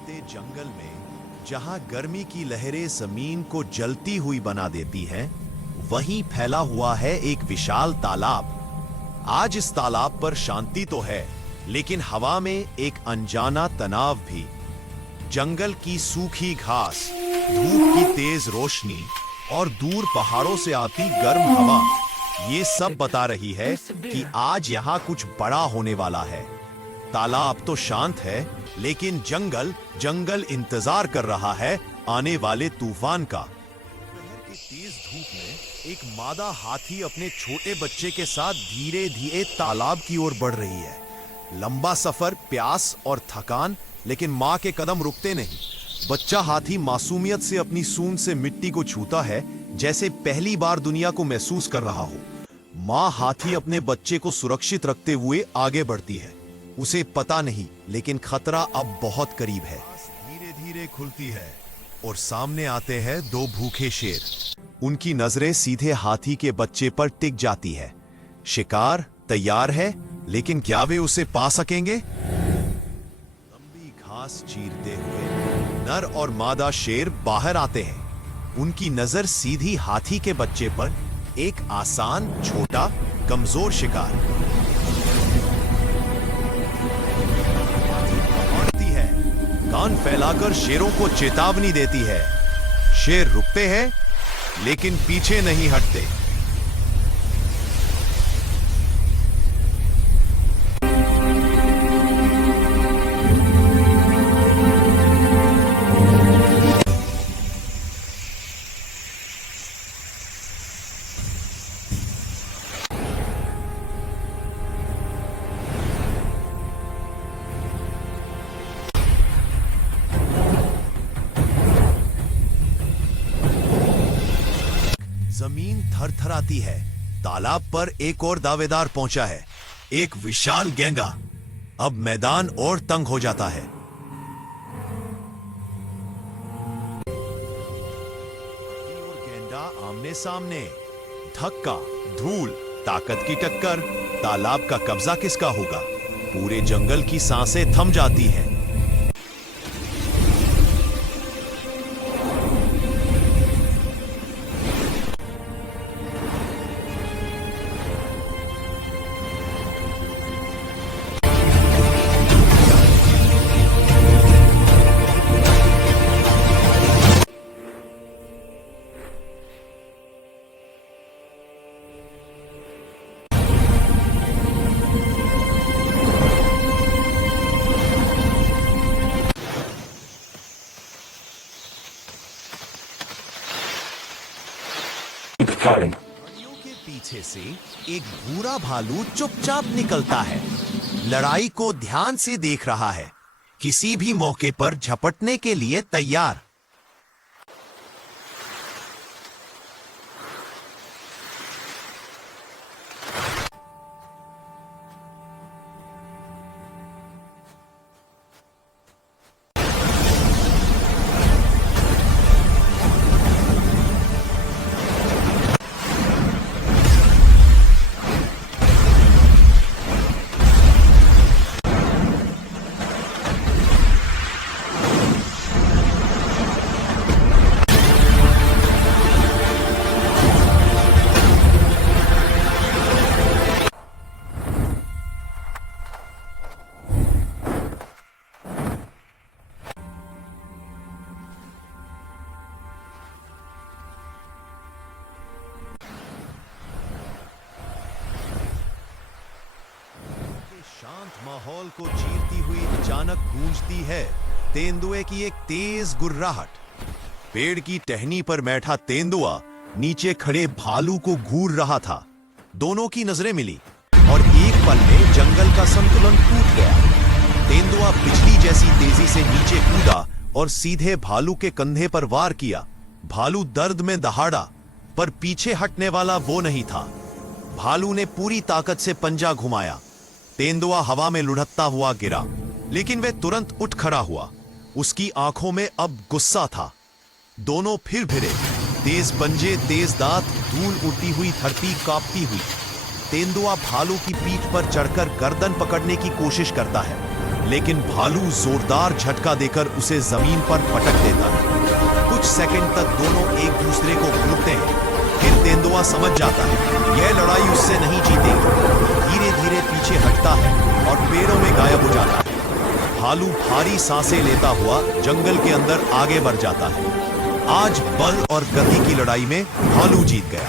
भटकते जंगल में जहां गर्मी की लहरें जमीन को जलती हुई बना देती हैं, वहीं फैला हुआ है एक विशाल तालाब। आज इस तालाब पर शांति तो है, लेकिन हवा में एक अनजाना तनाव भी। जंगल की सूखी घास, धूप की तेज रोशनी और दूर पहाड़ों से आती गर्म हवा, ये सब बता रही है कि आज यहाँ कुछ बड़ा होने वाला है। तालाब तो शांत है, लेकिन जंगल इंतजार कर रहा है आने वाले तूफान का। दोपहर की तेज धूप में एक मादा हाथी अपने छोटे बच्चे के साथ धीरे धीरे तालाब की ओर बढ़ रही है। लंबा सफर, प्यास और थकान, लेकिन माँ के कदम रुकते नहीं। बच्चा हाथी मासूमियत से अपनी सूंड से मिट्टी को छूता है, जैसे पहली बार दुनिया को महसूस कर रहा हो। माँ हाथी अपने बच्चे को सुरक्षित रखते हुए आगे बढ़ती है। उसे पता नहीं, लेकिन खतरा अब बहुत करीब है। धीरे धीरे खुलती है और सामने आते हैं दो भूखे शेर। उनकी नजरें सीधे हाथी के बच्चे पर टिक जाती है। शिकार तैयार है, लेकिन क्या वे उसे पा सकेंगे? लंबी घास चीरते हुए नर और मादा शेर बाहर आते हैं। उनकी नजर सीधी हाथी के बच्चे पर, एक आसान, छोटा, कमजोर शिकार। दौड़ती है, कान फैलाकर शेरों को चेतावनी देती है। शेर रुकते हैं, लेकिन पीछे नहीं हटते। जमीन थरथराती है। तालाब पर एक और दावेदार पहुंचा है, एक विशाल गेंगा। अब मैदान और तंग हो जाता है। और गेंडा आमने सामने। धक्का, धूल, ताकत की टक्कर। तालाब का कब्जा किसका होगा? पूरे जंगल की सांसें थम जाती हैं। गाड़ियों के पीछे से एक भूरा भालू चुपचाप निकलता है। लड़ाई को ध्यान से देख रहा है, किसी भी मौके पर झपटने के लिए तैयार। शांत माहौल को चीरती हुई अचानक गूंजती है तेंदुए की एक तेज गुर्राहट। पेड़ की टहनी पर बैठा तेंदुआ नीचे खड़े भालू को घूर रहा था। दोनों की नजरें मिली और एक पल में जंगल का संतुलन टूट गया। तेंदुआ बिजली जैसी तेजी से नीचे कूदा और सीधे भालू के कंधे पर वार किया। भालू दर्द में दहाड़ा, पर पीछे हटने वाला वो नहीं था। भालू ने पूरी ताकत से पंजा घुमाया। तेंदुआ हवा में लुढ़कता हुआ गिरा, लेकिन वह तुरंत उठ खड़ा हुआ। उसकी आंखों में अब गुस्सा था। दोनों फिर भिड़े, तेज पंजे, तेज दांत, धूल उड़ती हुई धरती कांपती हुई। तेंदुआ भालू की पीठ पर चढ़कर गर्दन पकड़ने की कोशिश करता है, लेकिन भालू जोरदार झटका देकर उसे जमीन पर पटक देता है। कुछ सेकंड तक दोनों एक दूसरे को घूरते हैं। फिर तेंदुआ समझ जाता है यह लड़ाई उससे नहीं जीतेगी। धीरे धीरे पीछे हटता है और पेड़ों में गायब हो जाता है। भालू भारी सांसें लेता हुआ जंगल के अंदर आगे बढ़ जाता है। आज बल और गति की लड़ाई में भालू जीत गया।